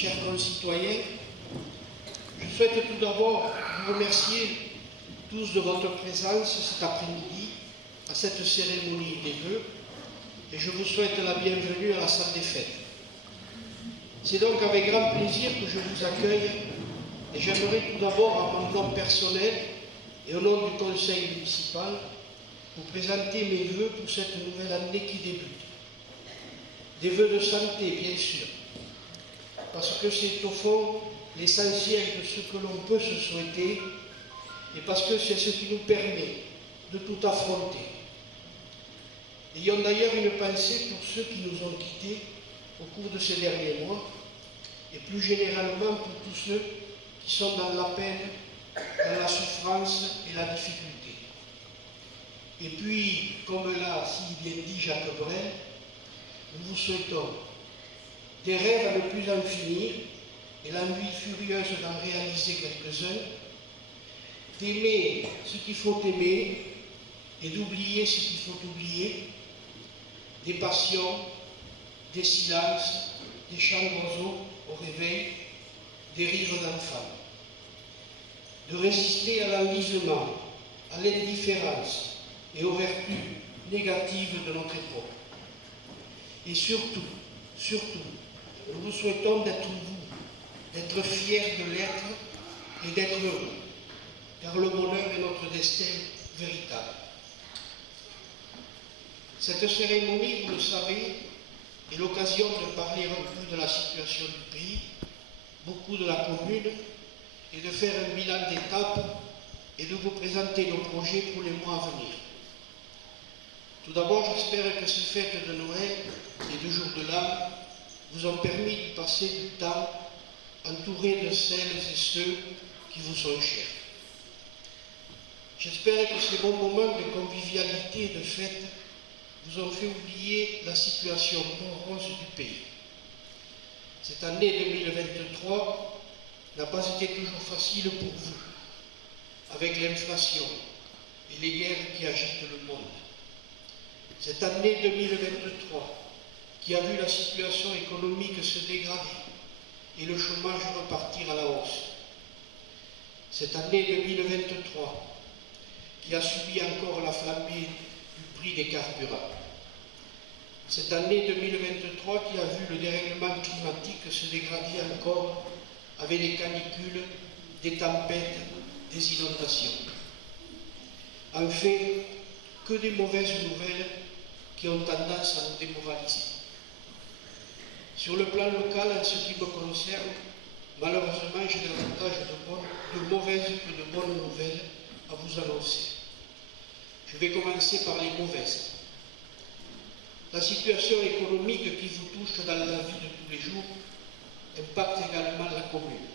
chers concitoyens, je souhaite tout d'abord vous remercier tous de votre présence cet après-midi à cette cérémonie des vœux et je vous souhaite la bienvenue à la salle des fêtes. C'est donc avec grand plaisir que je vous accueille et j'aimerais tout d'abord, à mon nom personnel et au nom du conseil municipal, vous présenter mes vœux pour cette nouvelle année qui débute. Des vœux de santé, bien sûr, parce que c'est au fond l'essentiel de ce que l'on peut se souhaiter et parce que c'est ce qui nous permet de tout affronter. Ayons d'ailleurs une pensée pour ceux qui nous ont quittés au cours de ces derniers mois et plus généralement pour tous ceux qui sont dans la peine, dans la souffrance et la difficulté. Et puis, comme l'a si bien dit Jacques Brel, nous vous souhaitons des rêves à ne plus en finir et l'envie furieuse d'en réaliser quelques-uns, d'aimer ce qu'il faut aimer et d'oublier ce qu'il faut oublier, des passions, des silences, des chants d'oiseaux au réveil, des rires d'enfants, de résister à l'enlisement, à l'indifférence et aux vertus négatives de notre époque. Et surtout, nous vous souhaitons d'être vous, d'être fiers de l'être et d'être heureux, car le bonheur est notre destin véritable. Cette cérémonie, vous le savez, est l'occasion de parler un peu de la situation du pays, beaucoup de la commune, et de faire un bilan d'étape et de vous présenter nos projets pour les mois à venir. Tout d'abord, j'espère que ces fêtes de Noël et de jour de l'an vous ont permis de passer du temps entouré de celles et ceux qui vous sont chers. J'espère que ces bons moments de convivialité et de fête vous ont fait oublier la situation morose du pays. Cette année 2023 n'a pas été toujours facile pour vous, avec l'inflation et les guerres qui agitent le monde. Cette année 2023 qui a vu la situation économique se dégrader et le chômage repartir à la hausse. Cette année 2023 qui a subi encore la flambée du prix des carburants. Cette année 2023 qui a vu le dérèglement climatique se dégrader encore avec des canicules, des tempêtes, des inondations. En fait, que des mauvaises nouvelles qui ont tendance à nous démoraliser. Sur le plan local, en ce qui me concerne, malheureusement, j'ai davantage de mauvaises que de bonnes nouvelles à vous annoncer. Je vais commencer par les mauvaises. La situation économique qui vous touche dans la vie de tous les jours impacte également la commune.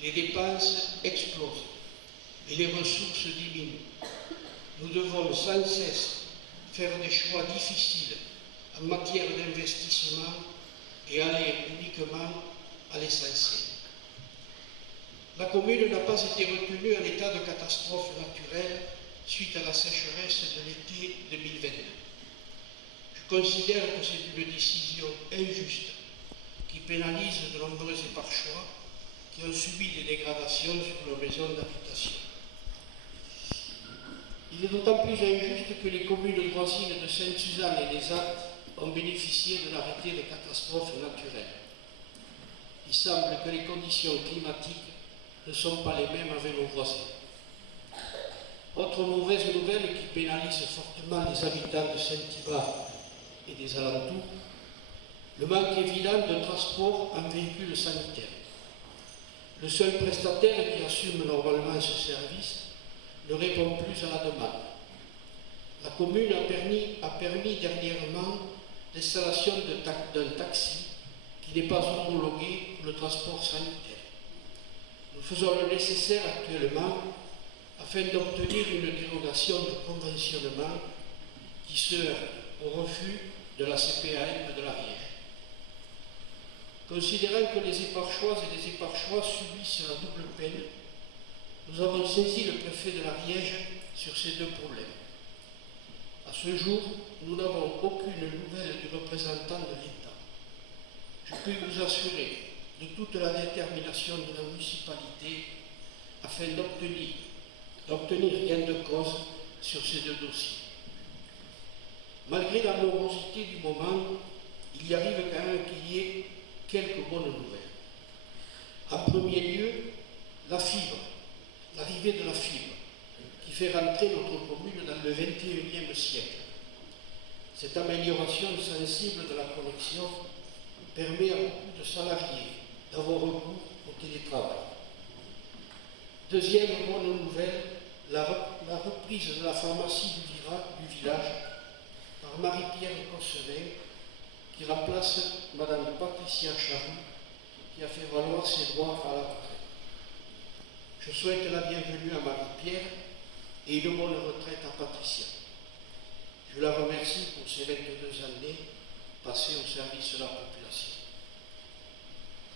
Les dépenses explosent et les ressources diminuent. Nous devons sans cesse faire des choix difficiles en matière d'investissement et aller uniquement à l'essentiel. La commune n'a pas été retenue en état de catastrophe naturelle suite à la sécheresse de l'été 2022. Je considère que c'est une décision injuste qui pénalise de nombreux éparchois qui ont subi des dégradations sur leurs maisons d'habitation. Il est d'autant plus injuste que les communes voisines de Sainte-Suzanne et des Alpes ont bénéficié de l'arrêté de catastrophe naturelle. Il semble que les conditions climatiques ne sont pas les mêmes avec nos voisins. Autre mauvaise nouvelle qui pénalise fortement les habitants de Saint-Ibar et des alentours, le manque évident de transport en véhicule sanitaire. Le seul prestataire qui assume normalement ce service ne répond plus à la demande. La commune a permis dernièrement l'installation d'un taxi qui n'est pas homologué pour le transport sanitaire. Nous faisons le nécessaire actuellement afin d'obtenir une dérogation de conventionnement qui se heurte au refus de la CPAM de l'Ariège. Considérant que les éparchoises et les éparchois subissent la double peine, nous avons saisi le préfet de l'Ariège sur ces deux problèmes. À ce jour, nous n'avons aucune nouvelle du représentant de l'État. Je puis vous assurer de toute la détermination de la municipalité afin d'obtenir gain de cause sur ces deux dossiers. Malgré la morosité du moment, il y arrive quand même qu'il y ait quelques bonnes nouvelles. En premier lieu, la fibre, l'arrivée de la fibre, qui fait rentrer notre commune dans le XXIe siècle. Cette amélioration sensible de la connexion permet à beaucoup de salariés d'avoir recours au télétravail. Deuxième bonne nouvelle, la reprise de la pharmacie du village par Marie-Pierre Cossevet, qui remplace Madame Patricia Charroux, qui a fait valoir ses droits à la retraite. Je souhaite la bienvenue à Marie-Pierre et une bonne retraite à Patricia. Je la remercie pour ses 22 années passées au service de la population.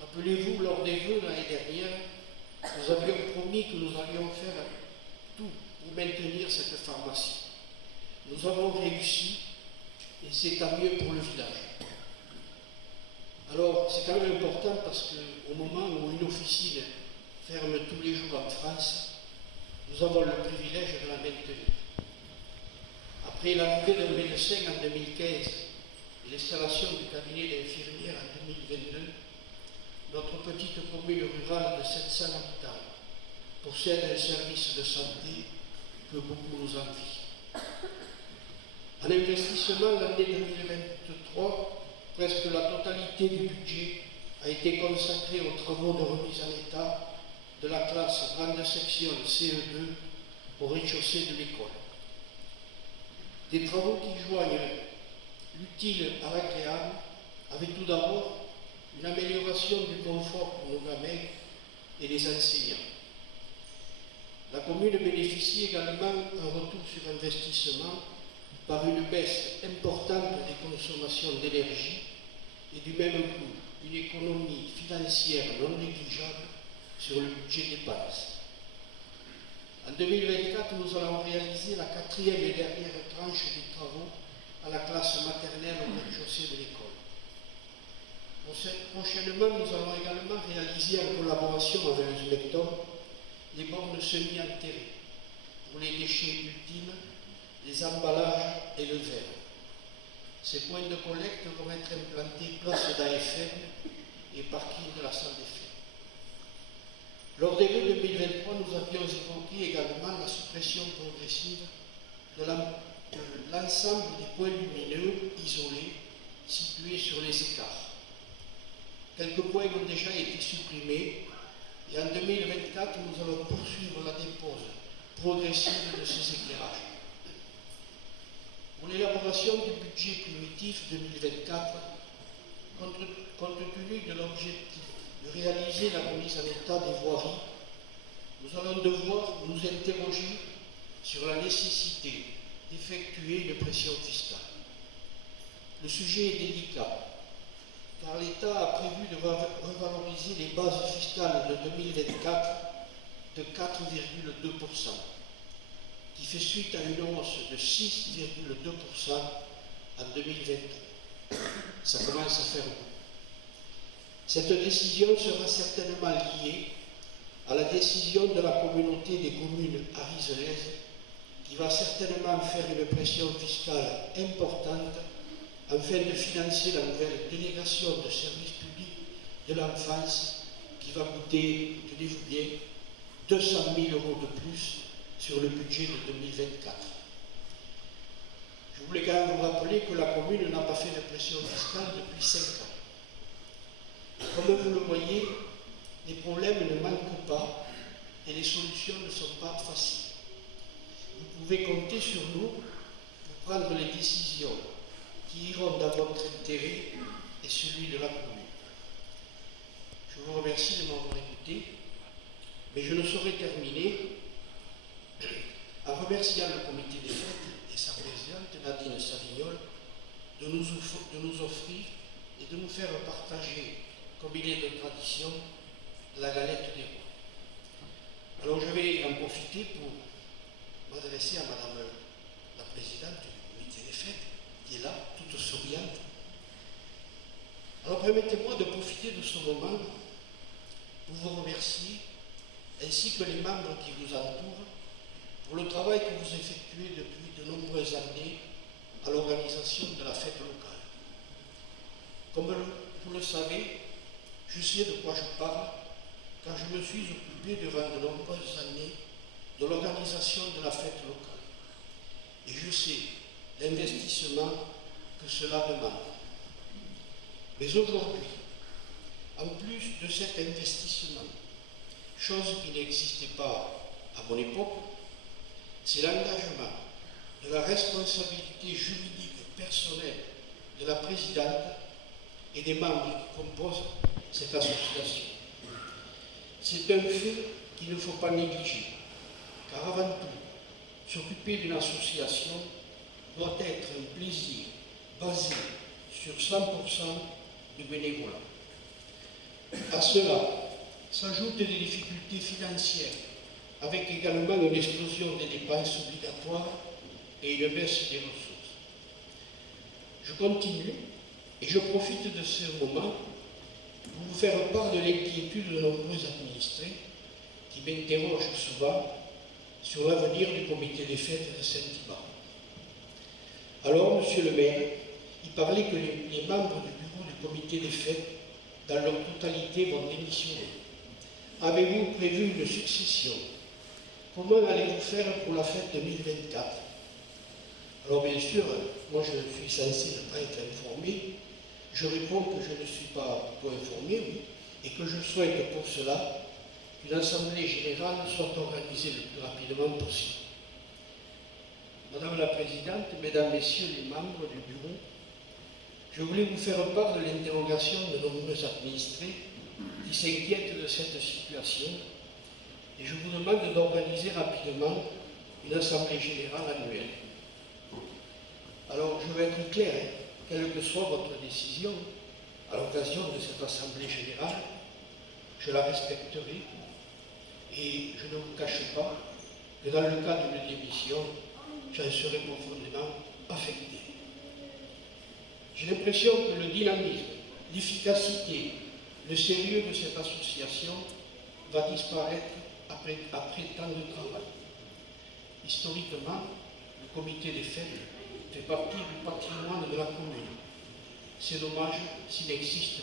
Rappelez-vous, lors des vœux l'année dernière, nous avions promis que nous allions faire tout pour maintenir cette pharmacie. Nous avons réussi et c'est tant mieux pour le village. Alors, c'est quand même important parce qu'au moment où une officine ferme tous les jours en France, nous avons le privilège de la maintenir. Après l'arrivée d'un médecin en 2015 et l'installation du cabinet d'infirmière en 2022, notre petite commune rurale de 700 habitants possède un service de santé que beaucoup nous envient. En investissement, l'année 2023, presque la totalité du budget a été consacrée aux travaux de remise en état de la classe grande section CE2 au rez-de-chaussée de l'école. Des travaux qui joignent l'utile à l'agréable, avec tout d'abord une amélioration du confort pour nos gamins et les enseignants. La commune bénéficie également un retour sur investissement par une baisse importante des consommations d'énergie et du même coup une économie financière non négligeable sur le budget dépenses. En 2024, nous allons réaliser la 4e et dernière tranche des travaux à la classe maternelle au rez-de-chaussée de l'école. Prochainement, nous allons également réaliser en collaboration avec le SMECTOM les bornes semi-enterrées pour les déchets ultimes, les emballages et le verre. Ces points de collecte vont être implantés place d'AFM et parking de la salle des fêtes. Lors des vœux 2023, nous avions évoqué également la suppression progressive de l'ensemble des points lumineux isolés situés sur les écarts. Quelques points ont déjà été supprimés et en 2024, nous allons poursuivre la dépose progressive de ces éclairages. Pour l'élaboration du budget primitif 2024, compte tenu de l'objectif de réaliser la remise en état des voiries, nous allons devoir nous interroger sur la nécessité d'effectuer une pression fiscale. Le sujet est délicat, car l'État a prévu de revaloriser les bases fiscales de 2024 de 4,2%, qui fait suite à une hausse de 6,2% en 2023. Ça commence à faire beaucoup. Cette décision sera certainement liée à la décision de la communauté des communes arizelaises qui va certainement faire une pression fiscale importante afin de financer la nouvelle délégation de services publics de l'enfance qui va coûter, tenez-vous bien, 200 000 € de plus sur le budget de 2024. Je voulais quand même vous rappeler que la commune n'a pas fait de pression fiscale depuis 5 ans. Comme vous le voyez, les problèmes ne manquent pas et les solutions ne sont pas faciles. Vous pouvez compter sur nous pour prendre les décisions qui iront dans votre intérêt et celui de la commune. Je vous remercie de m'avoir écouté, mais je ne saurais terminer en remerciant le comité des fêtes et sa présidente Nadine Savignol de nous offrir et de nous faire partager, comme il est de tradition, la galette des rois. Alors je vais en profiter pour m'adresser à Madame la présidente du comité des fêtes, qui est là, toute souriante. Alors permettez-moi de profiter de ce moment pour vous remercier, ainsi que les membres qui vous entourent, pour le travail que vous effectuez depuis de nombreuses années à l'organisation de la fête locale. Comme vous le savez, je sais de quoi je parle, car je me suis occupé durant de nombreuses années de l'organisation de la fête locale. Et je sais l'investissement que cela demande. Mais aujourd'hui, en plus de cet investissement, chose qui n'existait pas à mon époque, c'est l'engagement de la responsabilité juridique personnelle de la présidente et des membres qui composent cette association. C'est un fait qu'il ne faut pas négliger, car avant tout, s'occuper d'une association doit être un plaisir basé sur 100% de bénévolat. À cela s'ajoutent des difficultés financières, avec également une explosion des dépenses obligatoires et une baisse des ressources. Je continue et je profite de ce moment pour vous faire part de l'inquiétude de nombreux administrés qui m'interrogent souvent sur l'avenir du comité des fêtes de Saint-Iban. Alors, monsieur le maire, il parlait que les membres du bureau du comité des fêtes, dans leur totalité, vont démissionner. Avez-vous prévu une succession? Comment allez-vous faire pour la fête 2024? Alors bien sûr, moi je suis censé ne pas être informé. Je réponds que je ne suis pas plutôt informé, oui, et que je souhaite pour cela qu'une assemblée générale soit organisée le plus rapidement possible. Madame la Présidente, Mesdames, Messieurs les membres du bureau, je voulais vous faire part de l'interrogation de nombreux administrés qui s'inquiètent de cette situation et je vous demande d'organiser rapidement une assemblée générale annuelle. Alors, je vais être clair, quelle que soit votre décision à l'occasion de cette assemblée générale, je la respecterai et je ne vous cache pas que dans le cas d'une démission, j'en serai profondément affecté. J'ai l'impression que le dynamisme, l'efficacité, le sérieux de cette association va disparaître après tant de travail. Historiquement, le comité des fêtes fait partie du patrimoine de la commune. C'est dommage s'il n'existe